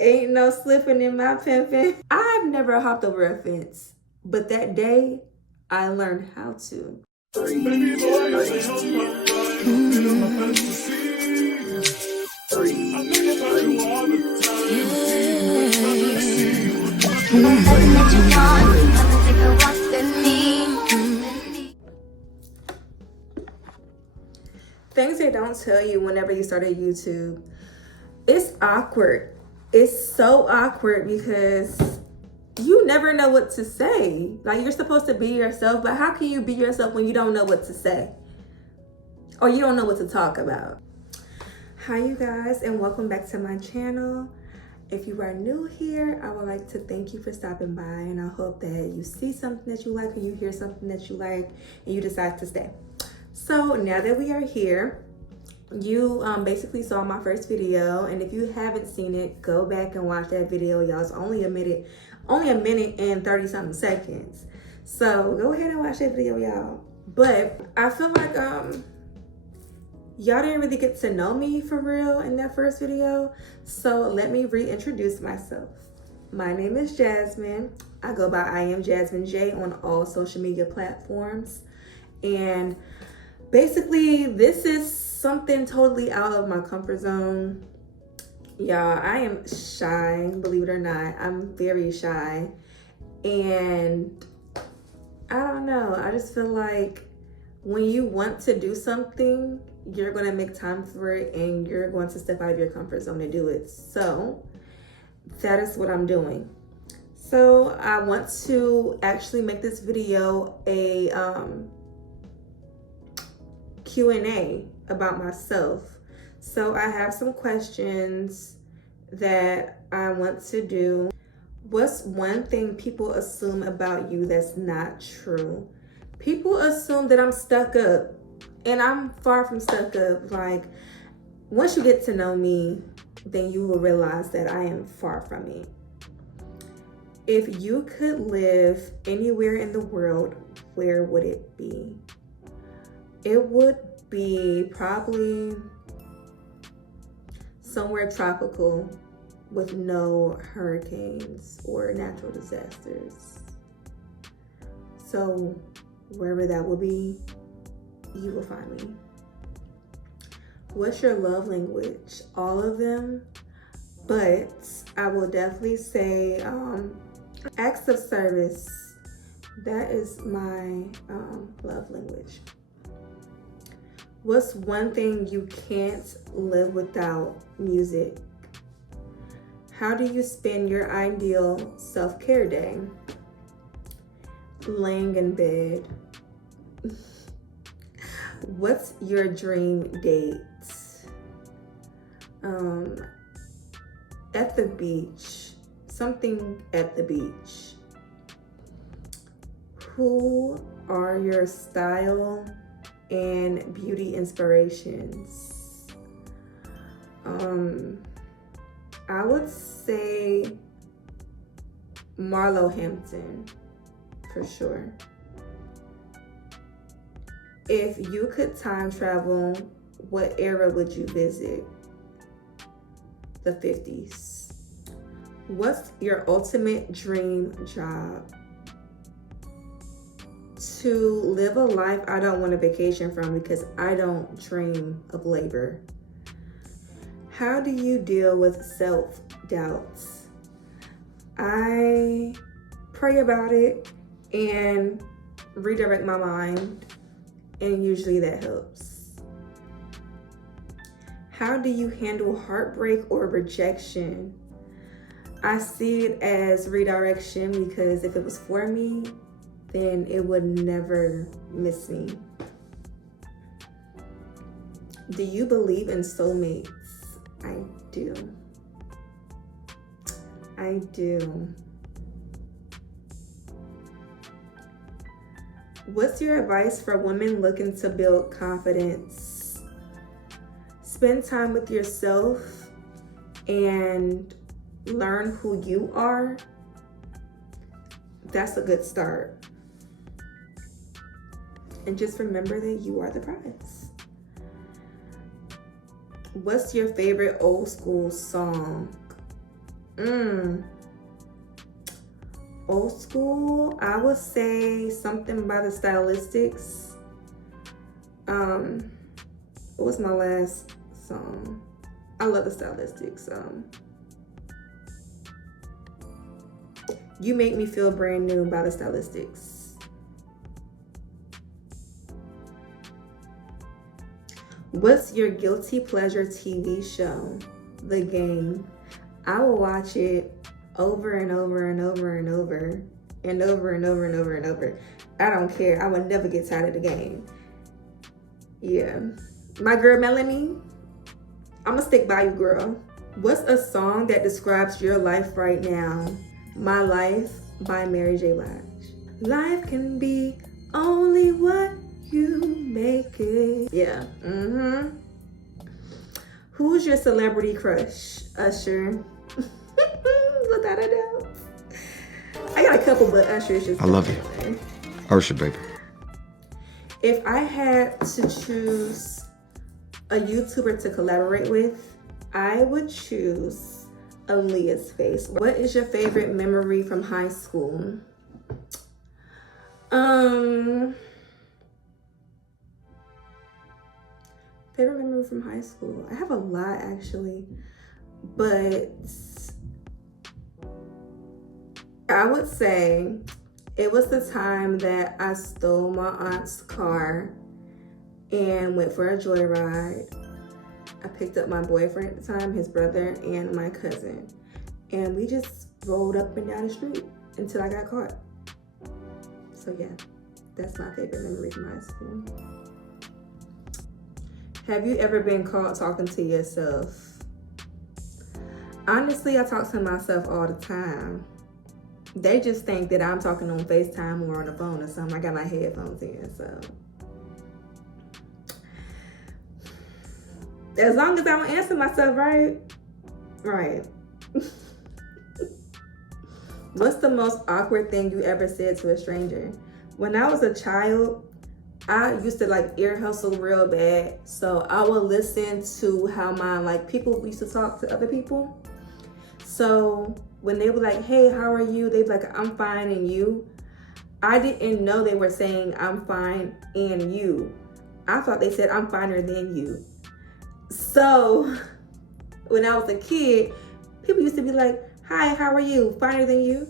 Ain't no slipping in my pimping. I've never hopped over a fence, but that day I learned how to. Baby boy, you say I'm my bit of my fantasy. I think about you all the Things they don't tell you whenever you started YouTube. It's awkward. It's so awkward because you never know what to say. Like, you're supposed to be yourself, but how can you be yourself when you don't know what to say? Or you don't know what to talk about? Hi you guys, and welcome back to my channel. If you are new here, I would like to thank you for stopping by, and I hope that you see something that you like, or you hear something that you like, and you decide to stay. So now that we are here, you basically saw my first video, and if you haven't seen it, go back and watch that video, y'all. It's only a minute and 30 something seconds. So go ahead and watch that video, y'all. But I feel like y'all didn't really get to know me for real in that first video. So let me reintroduce myself. My name is Jasmine. I go by Iamjazminej on all social media platforms. And basically, this is something totally out of my comfort zone. Y'all, I am shy, believe it or not. I'm very shy. And I don't know, I just feel like when you want to do something, you're going to make time for it and you're going to step out of your comfort zone to do it. So that is what I'm doing. So I want to actually make this video a Q&A about myself. So I have some questions that I want to do. What's one thing people assume about you that's not true? People assume that I'm stuck up, and I'm far from stuck up. Like, once you get to know me, then you will realize that I am far from it. If you could live anywhere in the world, where would it be? It would be probably somewhere tropical with no hurricanes or natural disasters. So wherever that will be, you will find me. What's your love language? All of them, but I will definitely say acts of service. That is my love language. What's one thing you can't live without? Music. How do you spend your ideal self-care day? Laying in bed. What's your dream date? At the beach. Something at the beach. Who are your style and beauty inspirations? I would say Marlo Hampton, for sure. If you could time travel, what era would you visit? The 50s. What's your ultimate dream job? To live a life I don't want a vacation from, because I don't dream of labor. How do you deal with self-doubts? I pray about it and redirect my mind, and usually that helps. How do you handle heartbreak or rejection? I see it as redirection, because if it was for me, then it would never miss me. Do you believe in soulmates? I do. I do. What's your advice for women looking to build confidence? Spend time with yourself and learn who you are. That's a good start. And just remember that you are the prize. What's your favorite old school song? Old school, I would say something by the Stylistics. What was my last song? I love the Stylistics. You Make Me Feel Brand New by the Stylistics. What's your guilty pleasure TV show? The Game. I will watch it over and over and over and over and over and over and over and over. I don't care. I would never get tired of The Game. Yeah. My girl Melanie, I'm gonna stick by you, girl. What's a song that describes your life right now? My Life by Mary J. Blige. Life can be only what you make it. Yeah. Who's your celebrity crush? Usher. Without a doubt. I got a couple, but Usher is just... I love you. Usher, baby. If I had to choose a YouTuber to collaborate with, I would choose Aaliyah's Face. What is your favorite memory from high school? Favorite memory from high school? I have a lot, actually, but I would say it was the time that I stole my aunt's car and went for a joyride. I picked up my boyfriend at the time, his brother, and my cousin. And we just rolled up and down the street until I got caught. So yeah, that's my favorite memory from high school. Have you ever been caught talking to yourself? Honestly, I talk to myself all the time. They just think that I'm talking on FaceTime or on the phone or something. I got my headphones in, so. As long as I don't answer myself right. Right. What's the most awkward thing you ever said to a stranger? When I was a child, I used to like ear hustle real bad. So I would listen to how my people used to talk to other people. So when they were like, hey, how are you? They'd be like, I'm fine, and you? I didn't know they were saying I'm fine and you. I thought they said I'm finer than you. So when I was a kid, people used to be like, hi, how are you? Finer than you?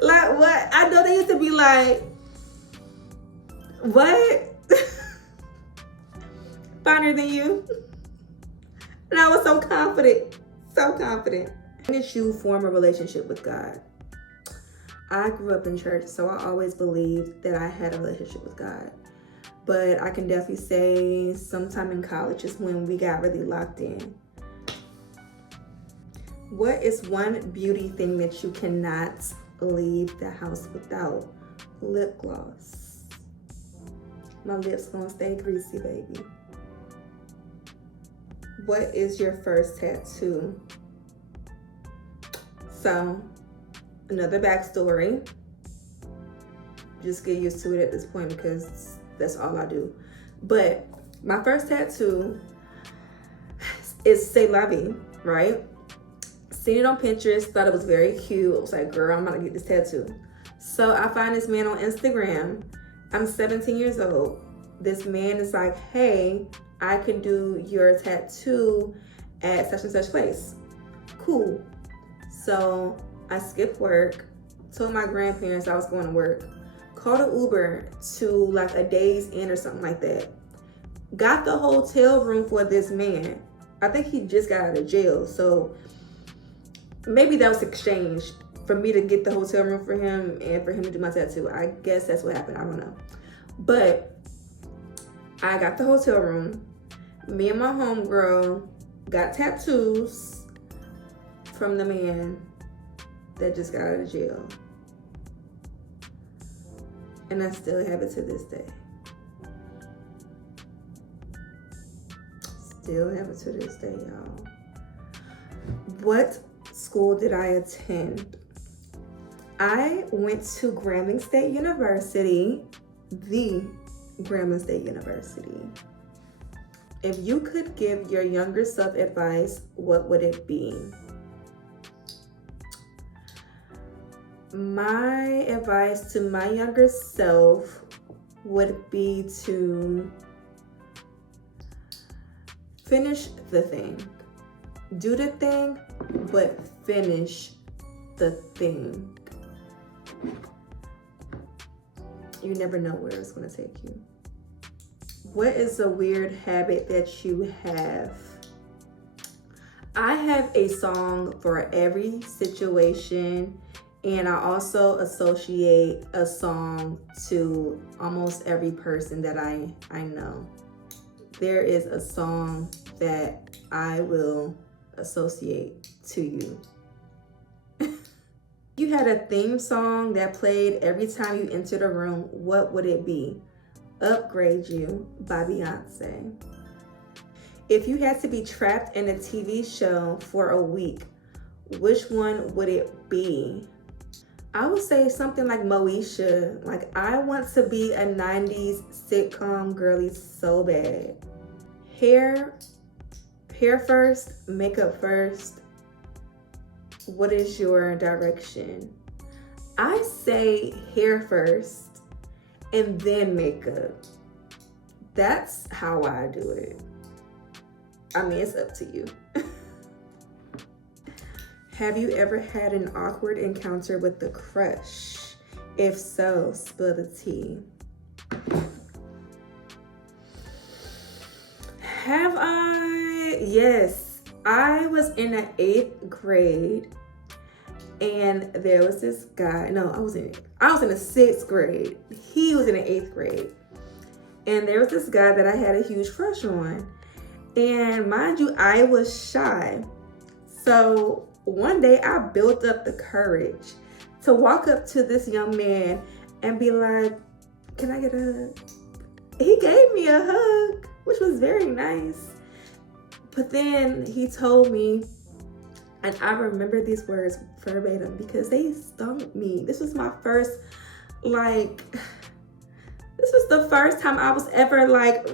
Like what? I know they used to be like, what? Finer than you? And I was so confident, so confident. When did you form a relationship with God? I grew up in church, so I always believed that I had a relationship with God. But I can definitely say sometime in college is when we got really locked in. What is one beauty thing that you cannot leave the house without? Lip gloss. My lips gonna stay greasy, baby. What is your first tattoo? So, another backstory. Just get used to it at this point because that's all I do. But my first tattoo is C'est La Vie, right? Seen it on Pinterest, thought it was very cute. I was like, girl, I'm gonna get this tattoo. So I find this man on Instagram. I'm 17 years old. This man is like, hey, I can do your tattoo at such and such place. Cool. So I skipped work, told my grandparents I was going to work, called an Uber to like a Days Inn or something like that. Got the hotel room for this man. I think he just got out of jail. So maybe that was exchange for me to get the hotel room for him and for him to do my tattoo. I guess that's what happened. I don't know. But I got the hotel room. Me and my homegirl got tattoos from the man that just got out of jail. And I still have it to this day. Still have it to this day, y'all. What school did I attend? I went to Grambling State University, the Grambling State University. If you could give your younger self advice, what would it be? My advice to my younger self would be to finish the thing. Do the thing, but finish the thing. You never know where it's going to take you. What is a weird habit that you have? I have a song for every situation, and I also associate a song to almost every person that I know. There is a song that I will associate to you. You had a theme song that played every time you entered a room, what would it be? Upgrade You by Beyonce. If you had to be trapped in a TV show for a week, which one would it be? I would say something like Moesha. Like, I want to be a 90s sitcom girly so bad. Hair first, makeup first. What is your direction? I say hair first and then makeup. That's how I do it. I mean, it's up to you. Have you ever had an awkward encounter with a crush? If so, spill the tea. Have I? Yes. I was in the 8th grade, and there was this guy. No, I was in the 6th grade. He was in the 8th grade. And there was this guy that I had a huge crush on. And mind you, I was shy. So one day I built up the courage to walk up to this young man and be like, can I get a hug? He gave me a hug, which was very nice. But then he told me, and I remember these words verbatim because they stung me. This was the first time I was ever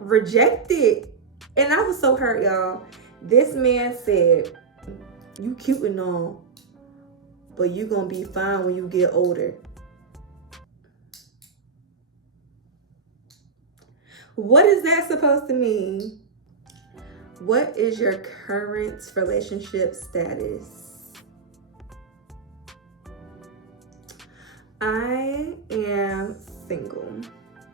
rejected. And I was so hurt, y'all. This man said, you cute and all, but you gonna be fine when you get older. What is that supposed to mean? What is your current relationship status? I am single.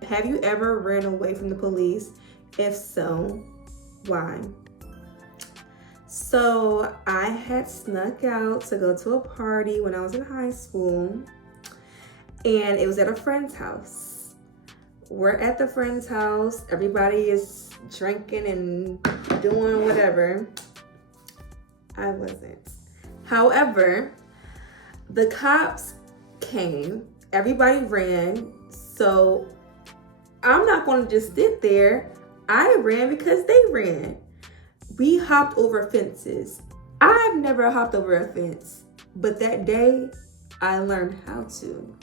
Have you ever ran away from the police? If so, why? So I had snuck out to go to a party when I was in high school, and it was at a friend's house. We're at the friend's house. Everybody is drinking and doing whatever. I wasn't. However, the cops came. Everybody ran. So I'm not going to just sit there. I ran because they ran. We hopped over fences. I've never hopped over a fence, but that day I learned how to.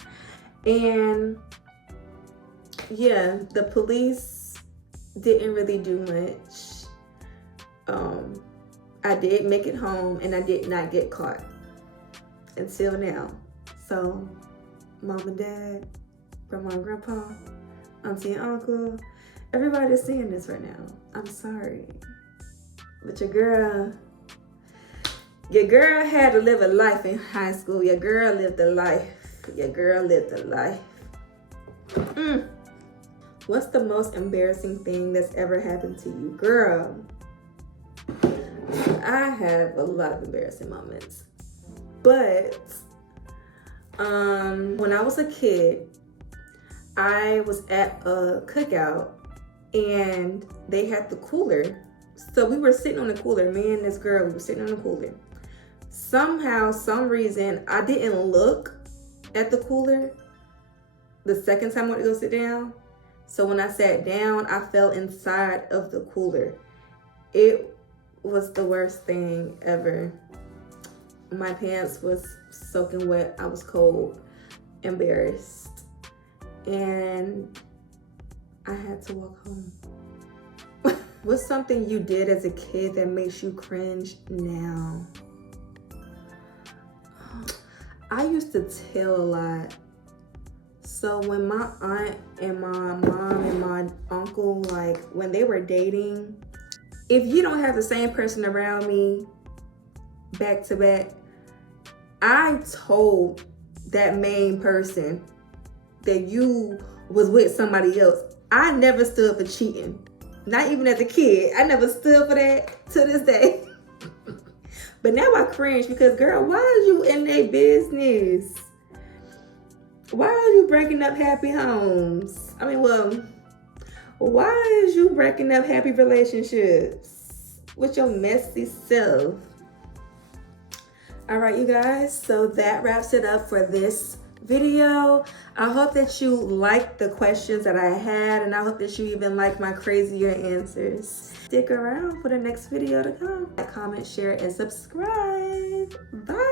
And yeah, the police didn't really do much. I did make it home and I did not get caught until now. So mom and dad, grandma and grandpa, auntie and uncle, everybody's seeing this right now. I'm sorry. But your girl had to live a life in high school. Your girl lived a life. What's the most embarrassing thing that's ever happened to you? Girl, I have a lot of embarrassing moments. But when I was a kid, I was at a cookout and they had the cooler. So we were sitting on the cooler, me and this girl, we were sitting on the cooler. Somehow, some reason, I didn't look at the cooler the second time I went to go sit down. So when I sat down, I fell inside of the cooler. It was the worst thing ever. My pants was soaking wet. I was cold, embarrassed. And I had to walk home. What's something you did as a kid that makes you cringe now? I used to tell a lot. So when my aunt and my mom and my uncle, like when they were dating, if you don't have the same person around me back to back, I told that main person that you was with somebody else. I never stood for cheating. Not even as a kid. I never stood for that to this day. But now I cringe because, girl, why are you in their business? Why are you breaking up happy homes? I mean, well, why is you breaking up happy relationships with your messy self? All right, you guys, so that wraps it up for this video. I hope that you liked the questions that I had, and I hope that you even like my crazier answers. Stick around for the next video to come. Comment, share, and subscribe. Bye.